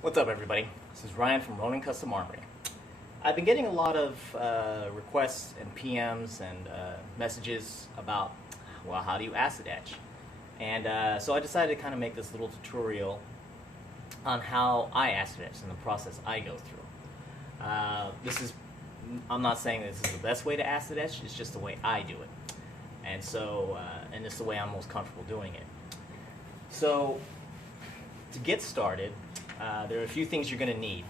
What's up, everybody? This is Ryan from Ronin Custom Armory. I've been getting a lot of requests and PMs and messages about, well, how do you acid etch? And so I decided to kind of make this little tutorial on how I acid etch and the process I go through. I'm not saying this is the best way to acid etch, it's just the way I do it. And so, and it's the way I'm most comfortable doing it. So, to get started, there are a few things you're going to need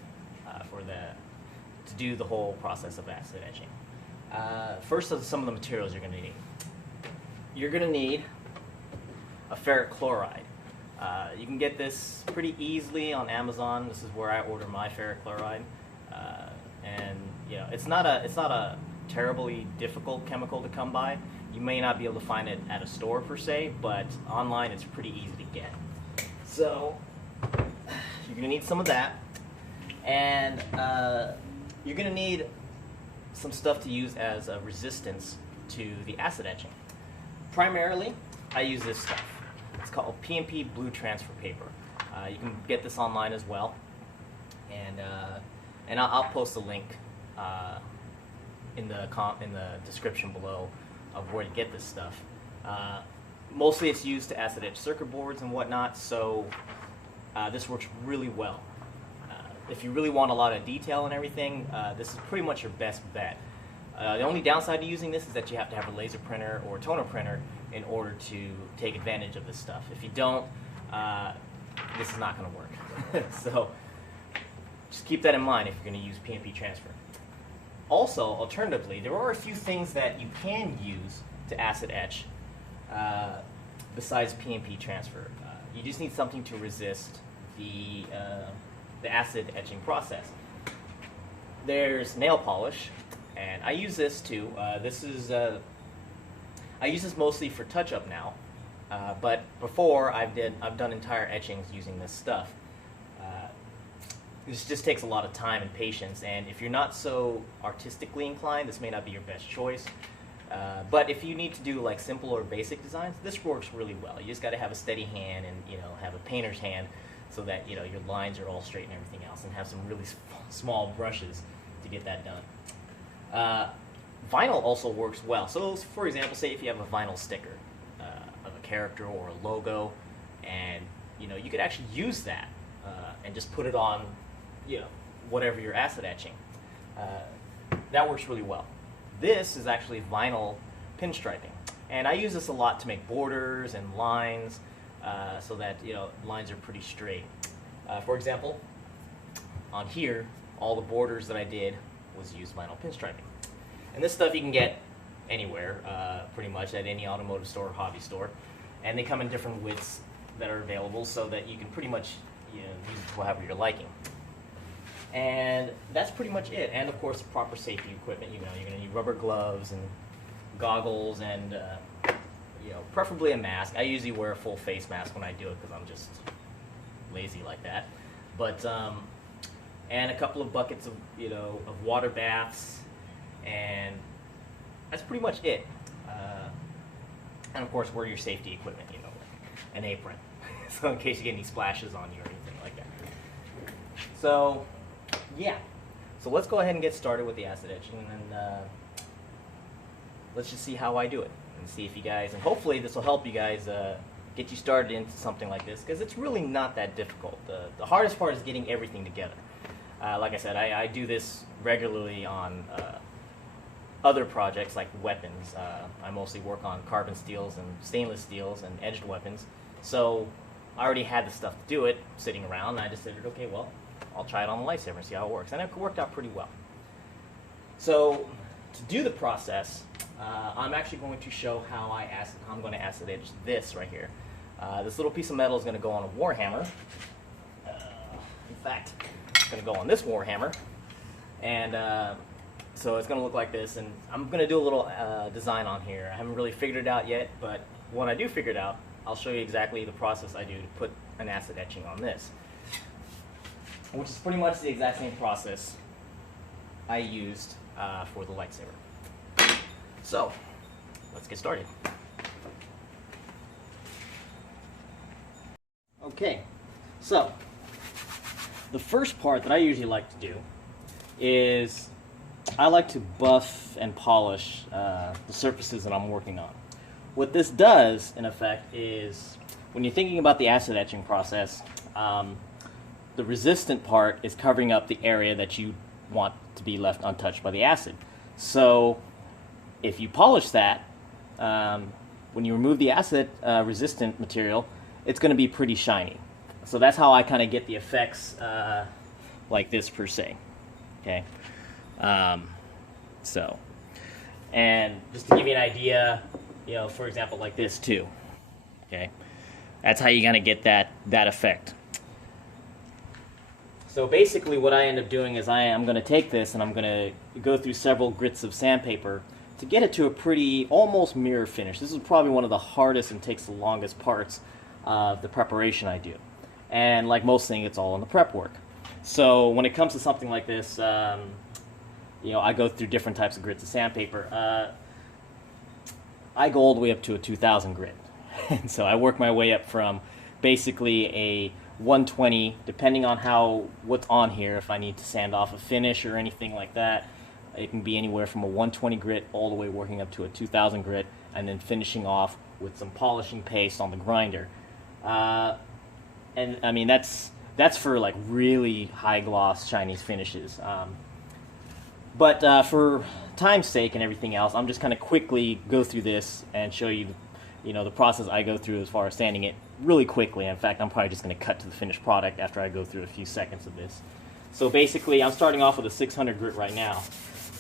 to do the whole process of acid etching. First, some of the materials you're going to need. You're going to need a ferric chloride. You can get this pretty easily on Amazon. This is where I order my ferric chloride, and it's not a terribly difficult chemical to come by. You may not be able to find it at a store per se, but online it's pretty easy to get. So you're going to need some of that, and you're going to need some stuff to use as a resistance to the acid etching. Primarily, I use this stuff. It's called PNP blue transfer paper. You can get this online as well, and I'll post a link in the description below of where to get this stuff. Mostly it's used to acid etch circuit boards and whatnot, so this works really well. If you really want a lot of detail and everything, this is pretty much your best bet. The only downside to using this is that you have to have a laser printer or a toner printer in order to take advantage of this stuff. If you don't, this is not going to work. So just keep that in mind if you're going to use PNP transfer. Also, alternatively, there are a few things that you can use to acid etch besides PNP transfer. You just need something to resist the acid etching process. There's nail polish, and I use this too. I use this mostly for touch-up now, but before I've done entire etchings using this stuff. This just takes a lot of time and patience, and if you're not so artistically inclined, this may not be your best choice. But if you need to do like simple or basic designs, this works really well. You just got to have a steady hand and have a painter's hand, so that your lines are all straight and everything else, and have some really small brushes to get that done. Vinyl also works well. So, for example, say if you have a vinyl sticker of a character or a logo, and you could actually use that and just put it on whatever you're acid etching. That works really well. This is actually vinyl pinstriping, and I use this a lot to make borders and lines, so that lines are pretty straight. For example, on here, all the borders that I did was use vinyl pinstriping. And this stuff you can get anywhere, pretty much at any automotive store or hobby store, and they come in different widths that are available, so that you can pretty much use it to however you're liking. And that's pretty much it. And of course, proper safety equipment. You're going to need rubber gloves and goggles, and preferably a mask. I usually wear a full face mask when I do it because I'm just lazy like that. But and a couple of buckets of of water baths, and that's pretty much it. And of course, wear your safety equipment. Like an apron, so in case you get any splashes on you or anything like that. So yeah, so let's go ahead and get started with the acid etching, and let's just see how I do it, and see if you guys, and hopefully this will help you guys get you started into something like this, because it's really not that difficult. The hardest part is getting everything together. Like I said, I do this regularly on other projects like weapons. I mostly work on carbon steels and stainless steels and edged weapons, so I already had the stuff to do it sitting around, and I decided, okay, well, I'll try it on the lightsaber and see how it works, and it worked out pretty well. So to do the process, I'm actually going to show how I'm going to acid etch this right here. This little piece of metal is going to go on a Warhammer. In fact, it's going to go on this Warhammer, and so it's going to look like this. And I'm going to do a little design on here. I haven't really figured it out yet, but when I do figure it out, I'll show you exactly the process I do to put an acid etching on this, which is pretty much the exact same process I used for the lightsaber. So, let's get started. Okay, so the first part that I usually like to do is I like to buff and polish the surfaces that I'm working on. What this does, in effect, is when you're thinking about the acid etching process, the resistant part is covering up the area that you want to be left untouched by the acid. So if you polish that, when you remove the acid resistant material, it's going to be pretty shiny. So that's how I kind of get the effects like this per se. Okay. And just to give you an idea, for example, like this too. Okay. That's how you're going to get that effect. So basically what I end up doing is I'm going to take this and I'm going to go through several grits of sandpaper to get it to a pretty almost mirror finish. This is probably one of the hardest and takes the longest parts of the preparation I do. And like most things, it's all in the prep work. So when it comes to something like this, I go through different types of grits of sandpaper. I go all the way up to a 2000 grit. And so I work my way up from basically a 120, depending on what's on here, if I need to sand off a finish or anything like that. It can be anywhere from a 120 grit all the way working up to a 2000 grit, and then finishing off with some polishing paste on the grinder. And I mean, that's for like really high gloss Chinese finishes. But for time's sake and everything else, I'm just kind of quickly go through this and show you, the process I go through as far as sanding it really quickly. In fact, I'm probably just going to cut to the finished product after I go through a few seconds of this. So basically, I'm starting off with a 600 grit right now.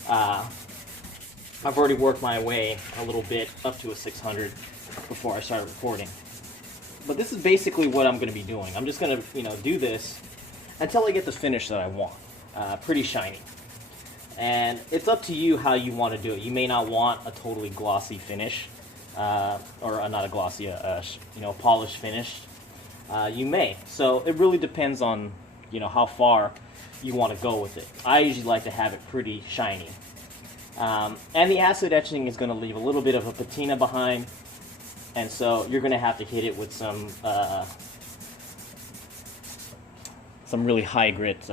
I've already worked my way a little bit up to a 600 before I started recording. But this is basically what I'm going to be doing. I'm just going to, do this until I get the finish that I want. Pretty shiny. And it's up to you how you want to do it. You may not want a totally glossy finish, or not a glossy, polished finish. You may. So it really depends on, how far you want to go with it. I usually like to have it pretty shiny. And the acid etching is going to leave a little bit of a patina behind, and so you're going to have to hit it with some really high grit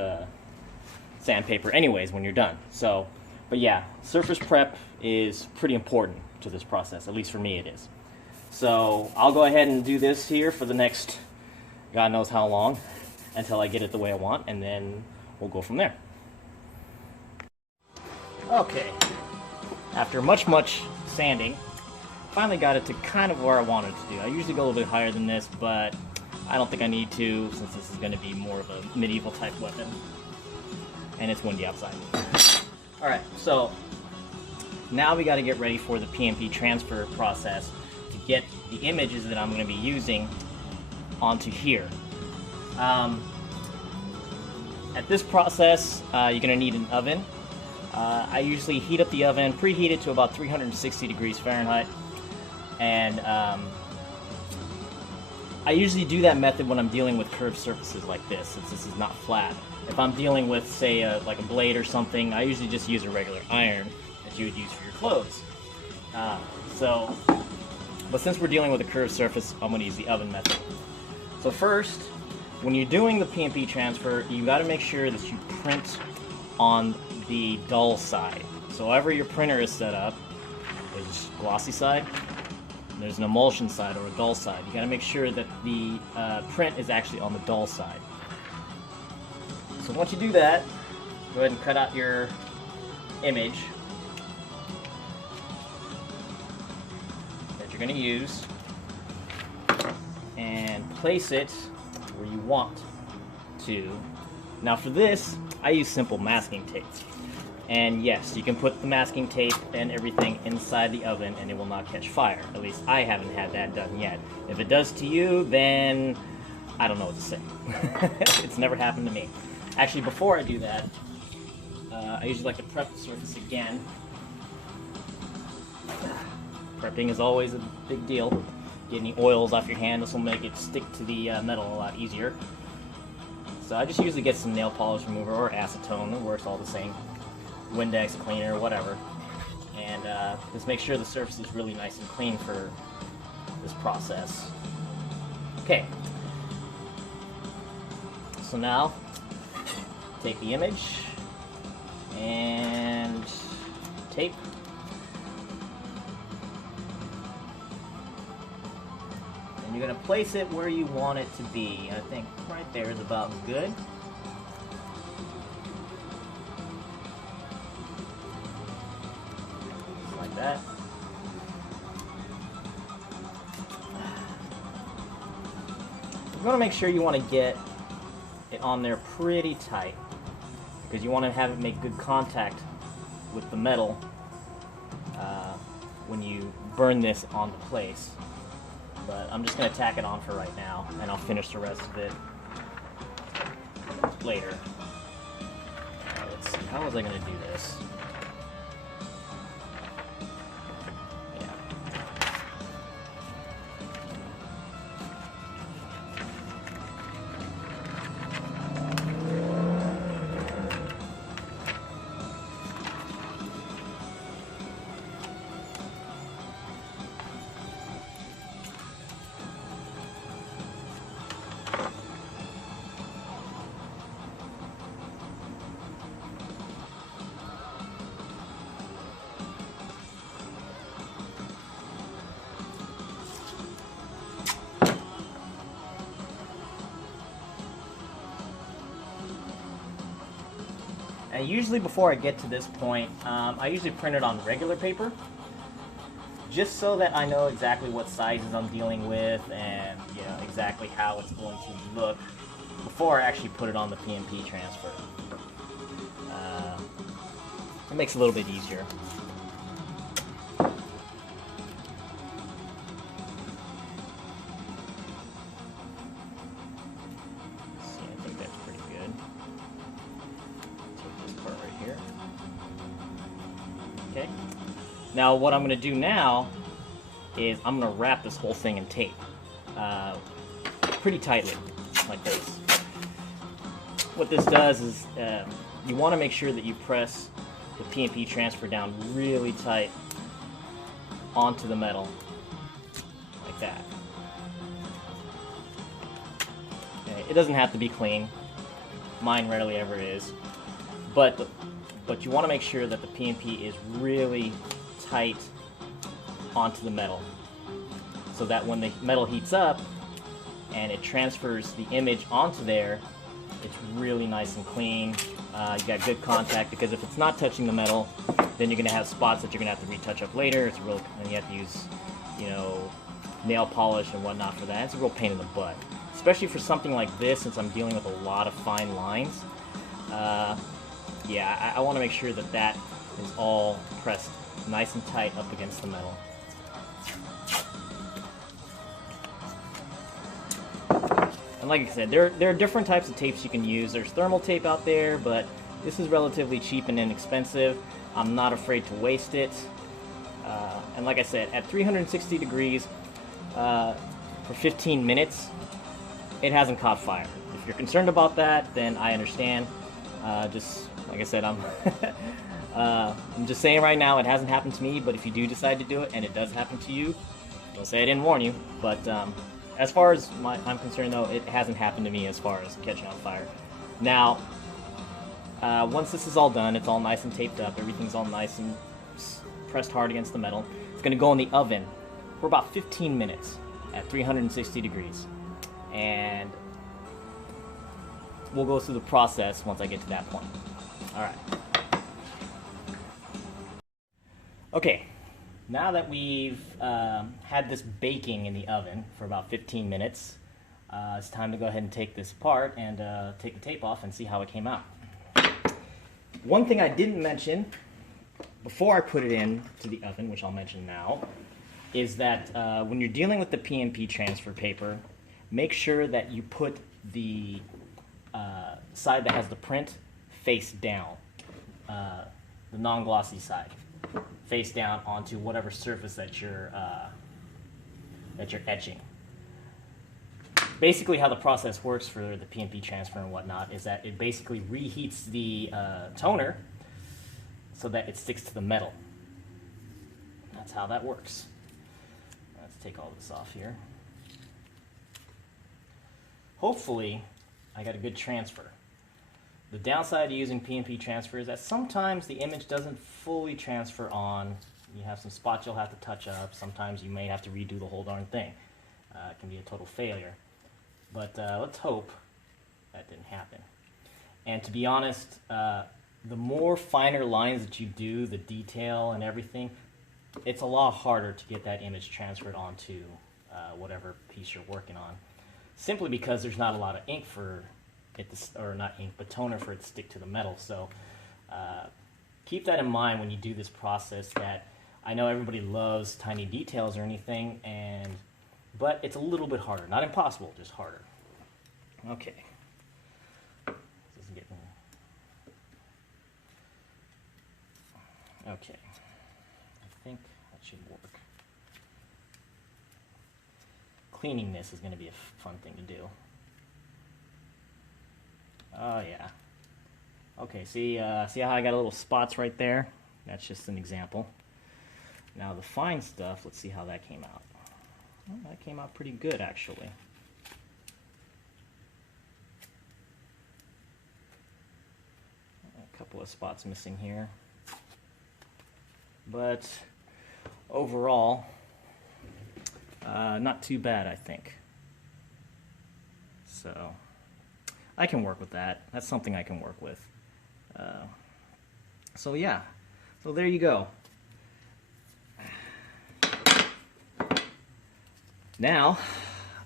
sandpaper anyways when you're done. So, but yeah, surface prep is pretty important to this process, at least for me it is. So I'll go ahead and do this here for the next God knows how long until I get it the way I want, and then we'll go from there. Okay, after much sanding, finally got it to kind of where I wanted to do. I usually go a little bit higher than this, but I don't think I need to, since this is going to be more of a medieval type weapon, and it's windy outside. Alright, so now we got to get ready for the PNP transfer process to get the images that I'm going to be using onto here. At this process, you're going to need an oven. I usually heat up the oven, preheat it to about 360 degrees Fahrenheit, and I usually do that method when I'm dealing with curved surfaces like this, since this is not flat. If I'm dealing with, say, like a blade or something, I usually just use a regular iron that you would use for your clothes. But since we're dealing with a curved surface, I'm going to use the oven method. So first, when you're doing the PNP transfer, you got to make sure that you print on the dull side. So however your printer is set up, there's a glossy side, there's an emulsion side or a dull side. You got to make sure that the print is actually on the dull side. So once you do that, go ahead and cut out your image that you're going to use and place it where you want to. Now for this, I use simple masking tape. And yes, you can put the masking tape and everything inside the oven and it will not catch fire. At least I haven't had that done yet. If it does to you, then I don't know what to say. It's never happened to me. Actually, before I do that, I usually like to prep the surface again. Prepping is always a big deal. Get any oils off your hand, this will make it stick to the metal a lot easier. So I just usually get some nail polish remover or acetone, it works all the same. Windex cleaner, whatever. And just make sure the surface is really nice and clean for this process. Okay. So now, take the image and tape. And you're going to place it where you want it to be. I think right there is about good. Just like that. You want to make sure you want to get it on there pretty tight, because you want to have it make good contact with the metal when you burn this onto place. But I'm just going to tack it on for right now, and I'll finish the rest of it later. Let's see, how was I going to do this? And usually before I get to this point, I usually print it on regular paper, just so that I know exactly what sizes I'm dealing with and exactly how it's going to look before I actually put it on the PNP transfer. It makes it a little bit easier. Okay. Now what I'm going to do now is I'm going to wrap this whole thing in tape pretty tightly, like this. What this does is you want to make sure that you press the PNP transfer down really tight onto the metal, like that. Okay. It doesn't have to be clean. Mine rarely ever is. But you want to make sure that the PNP is really tight onto the metal, so that when the metal heats up and it transfers the image onto there, it's really nice and clean. You got good contact, because if it's not touching the metal, then you're going to have spots that you're going to have to retouch up later. It's real, and you have to use, nail polish and whatnot for that. It's a real pain in the butt, especially for something like this, since I'm dealing with a lot of fine lines. Yeah, I want to make sure that that is all pressed nice and tight up against the metal. And like I said, there are different types of tapes you can use. There's thermal tape out there, but this is relatively cheap and inexpensive. I'm not afraid to waste it. And like I said, at 360 degrees for 15 minutes, it hasn't caught fire. If you're concerned about that, then I understand. Just like I said, I'm just saying right now, it hasn't happened to me, but if you do decide to do it and it does happen to you, don't say I didn't warn you. But as far as I'm concerned, though, it hasn't happened to me as far as catching on fire. Now, once this is all done, it's all nice and taped up, everything's all nice and pressed hard against the metal. It's going to go in the oven for about 15 minutes at 360 degrees. And we'll go through the process once I get to that point. Alright. Okay, now that we've had this baking in the oven for about 15 minutes, it's time to go ahead and take this apart and take the tape off and see how it came out. One thing I didn't mention before I put it in to the oven, which I'll mention now, is that when you're dealing with the PNP transfer paper, make sure that you put the side that has the print face down, the non-glossy side, face down onto whatever surface that you're etching. Basically, how the process works for the PNP transfer and whatnot is that it basically reheats the toner so that it sticks to the metal. That's how that works. Let's take all this off here. Hopefully, I got a good transfer. The downside to using PNP transfer is that sometimes the image doesn't fully transfer on. You have some spots you'll have to touch up. Sometimes you may have to redo the whole darn thing. It can be a total failure. But let's hope that didn't happen. And to be honest, the more finer lines that you do, the detail and everything, it's a lot harder to get that image transferred onto whatever piece you're working on. Simply because there's not a lot of ink for it to, or not ink, but toner for it to stick to the metal. So keep that in mind when you do this process, that I know everybody loves tiny details or anything, but it's a little bit harder. Not impossible, just harder. Okay. This is getting... Okay. I think that should work. Cleaning this is going to be a fun thing to do. Oh yeah. Okay, see how I got little spots right there? That's just an example. Now the fine stuff, let's see how that came out. Well, that came out pretty good, actually. A couple of spots missing here. But overall, not too bad, I think. So I can work with that. That's something I can work with. So yeah, so there you go. Now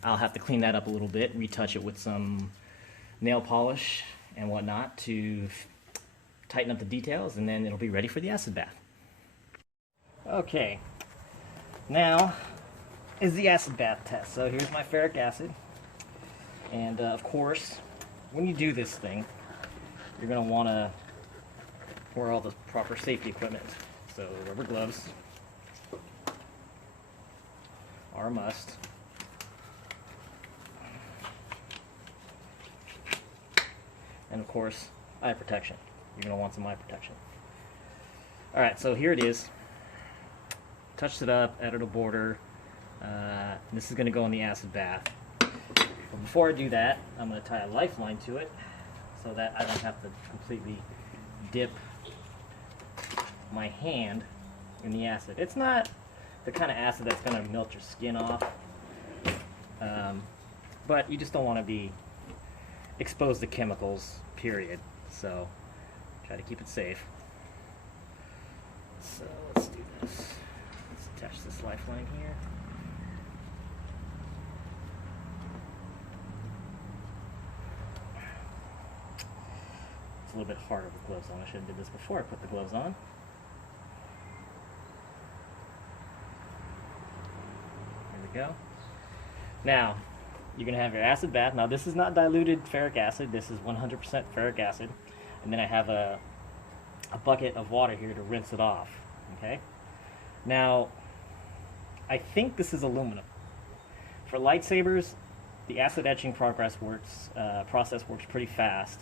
I'll have to clean that up a little bit, retouch it with some nail polish and whatnot to tighten up the details, and then it'll be ready for the acid bath. Okay, now is the acid bath test. So here's my ferric acid, and of course, when you do this thing, you're going to want to wear all the proper safety equipment. So rubber gloves are a must. And of course, eye protection. You're going to want some eye protection. Alright, so here it is. Touched it up, added a border. This is going to go in the acid bath. But before I do that, I'm going to tie a lifeline to it so that I don't have to completely dip my hand in the acid. It's not the kind of acid that's going to melt your skin off, but you just don't want to be exposed to chemicals, period. So try to keep it safe. So let's do this. Let's attach this lifeline here. It's a little bit harder with gloves on. I should have did this before I put the gloves on. There we go. Now, you're going to have your acid bath. Now, this is not diluted ferric acid. This is 100% ferric acid. And then I have a bucket of water here to rinse it off. Okay? Now, I think this is aluminum. For lightsabers, the acid etching process works pretty fast.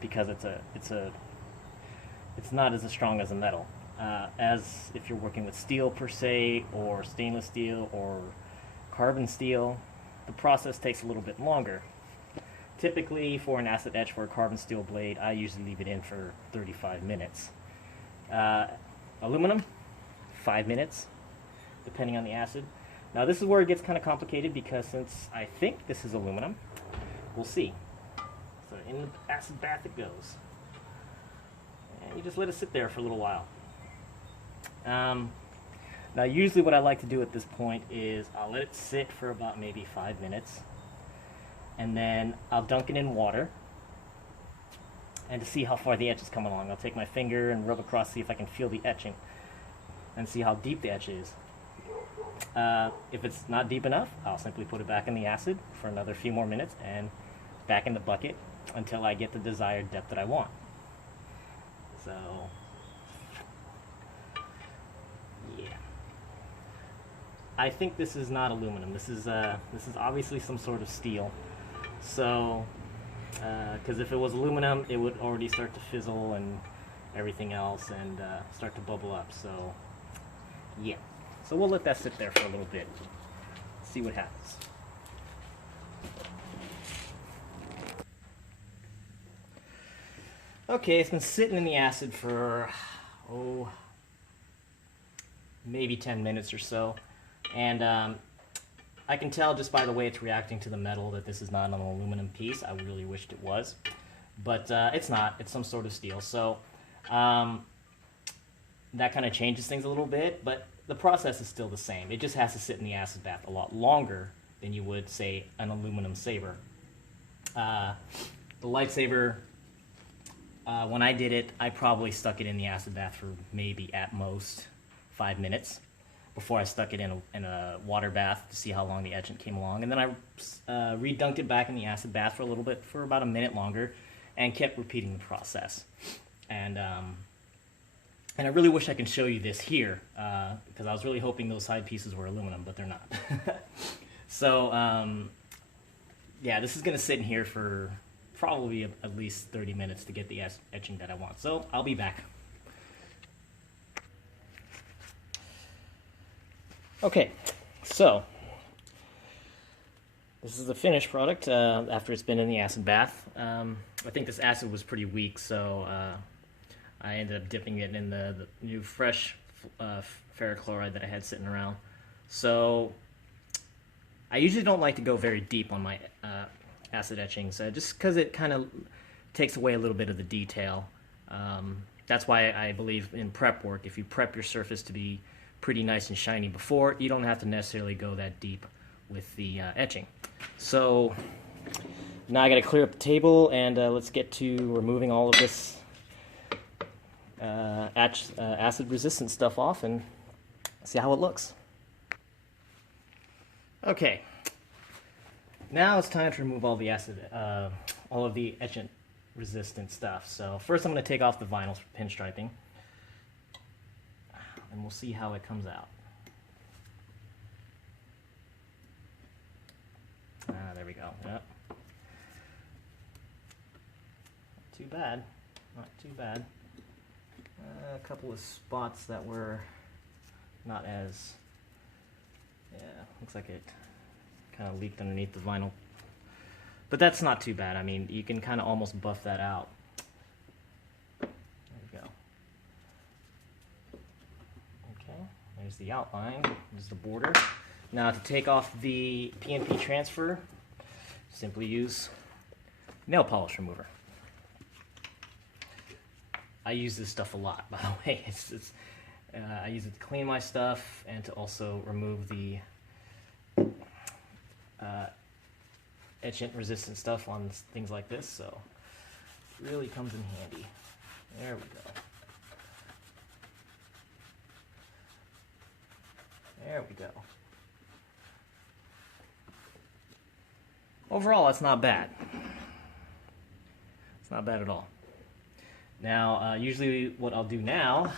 Because it's not as strong as a metal, as if you're working with steel per se, or stainless steel, or carbon steel. The process takes a little bit longer. Typically, for an acid etch for a carbon steel blade, I usually leave it in for 35 minutes. Aluminum, 5 minutes, depending on the acid. Now this is where it gets kind of complicated, because since I think this is aluminum, we'll see. So in the acid bath it goes. And you just let it sit there for a little while. Now usually what I like to do at this point is I'll let it sit for about maybe 5 minutes. And then I'll dunk it in water. And to see how far the etch is coming along, I'll take my finger and rub across, see if I can feel the etching. And see how deep the etch is. If it's not deep enough, I'll simply put it back in the acid for another few more minutes and back in the bucket until I get the desired depth that I want. So, yeah. I think this is not aluminum. This is obviously some sort of steel. So, because if it was aluminum, it would already start to fizzle and everything else and start to bubble up. So, yeah. So we'll let that sit there for a little bit. See what happens. Okay, it's been sitting in the acid for, maybe 10 minutes or so. And I can tell just by the way it's reacting to the metal that this is not an aluminum piece. I really wished it was. But it's not. It's some sort of steel. So that kind of changes things a little bit. But the process is still the same. It just has to sit in the acid bath a lot longer than you would, say, an aluminum saber. The lightsaber, when I did it, I probably stuck it in the acid bath for maybe at most 5 minutes before I stuck it in a water bath to see how long the etchant came along. And then I re-dunked it back in the acid bath for a little bit, for about a minute longer, and kept repeating the process. And I really wish I could show you this here, because I was really hoping those side pieces were aluminum, but they're not. So, yeah, this is going to sit in here for probably at least 30 minutes to get the etching that I want. So, I'll be back. Okay, so this is the finished product after it's been in the acid bath. I think this acid was pretty weak, so I ended up dipping it in the new fresh ferric chloride that I had sitting around. So I usually don't like to go very deep on my acid etchings, just because it kind of takes away a little bit of the detail. That's why I believe in prep work. If you prep your surface to be pretty nice and shiny before, you don't have to necessarily go that deep with the etching. So now I got to clear up the table, and let's get to removing all of this acid resistant stuff off and see how it looks. Okay, now it's time to remove all the acid, all of the etchant resistant stuff. So first I'm going to take off the vinyls for pinstriping, and we'll see how it comes out. There we go. Yep. Not too bad. Not too bad. A couple of spots that were not as... Yeah, looks like it kind of leaked underneath the vinyl. But that's not too bad. I mean, you can kind of almost buff that out. There we go. Okay, there's the outline. There's the border. Now to take off the PNP transfer, simply use nail polish remover. I use this stuff a lot, by the way. I use it to clean my stuff and to also remove the etchant resistant stuff on things like this, so it really comes in handy. There we go. There we go. Overall, it's not bad. It's not bad at all. Now, usually what I'll do now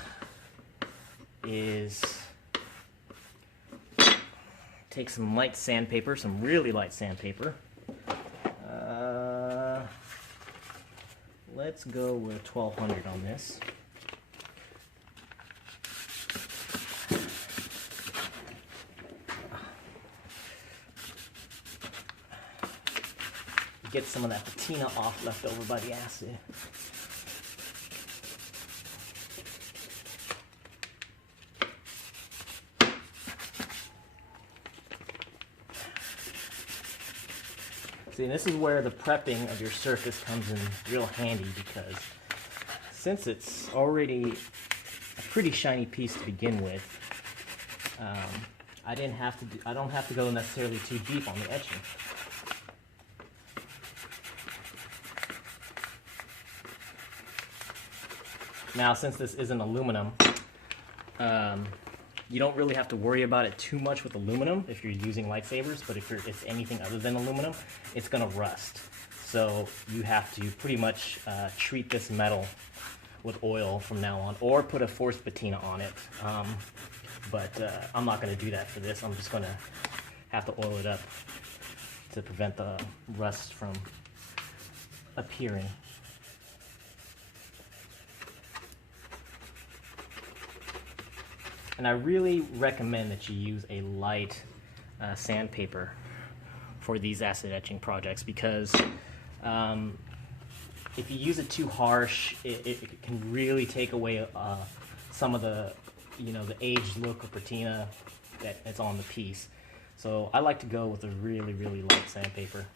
is take some light sandpaper, some really light sandpaper. Let's go with 1200 on this. Get some of that patina off left over by the acid. See, this is where the prepping of your surface comes in real handy, because since it's already a pretty shiny piece to begin with, I don't have to go necessarily too deep on the etching. Now, since this isn't aluminum, you don't really have to worry about it too much with aluminum if you're using lightsabers, but if it's anything other than aluminum, it's going to rust. So you have to pretty much treat this metal with oil from now on, or put a forced patina on it. But I'm not going to do that for this. I'm just going to have to oil it up to prevent the rust from appearing. And I really recommend that you use a light sandpaper for these acid etching projects, because if you use it too harsh, it can really take away some of the, the aged look or patina that's on the piece. So I like to go with a really, really light sandpaper.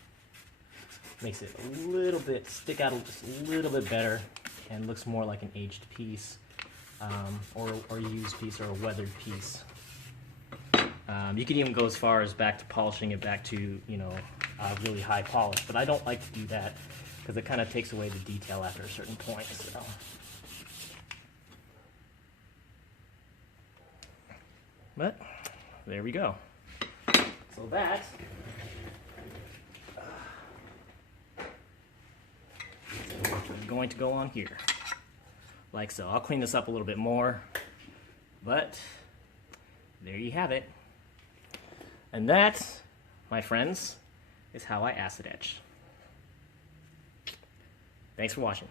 Makes it a little bit, stick out just a little bit better, and looks more like an aged piece, or a used piece, or a weathered piece. You could even go as far as back to polishing it back to, really high polish, but I don't like to do that because it kind of takes away the detail after a certain point. So. But there we go. So that is going to go on here, like so. I'll clean this up a little bit more, but there you have it. And that, my friends, is how I acid etch. Thanks for watching.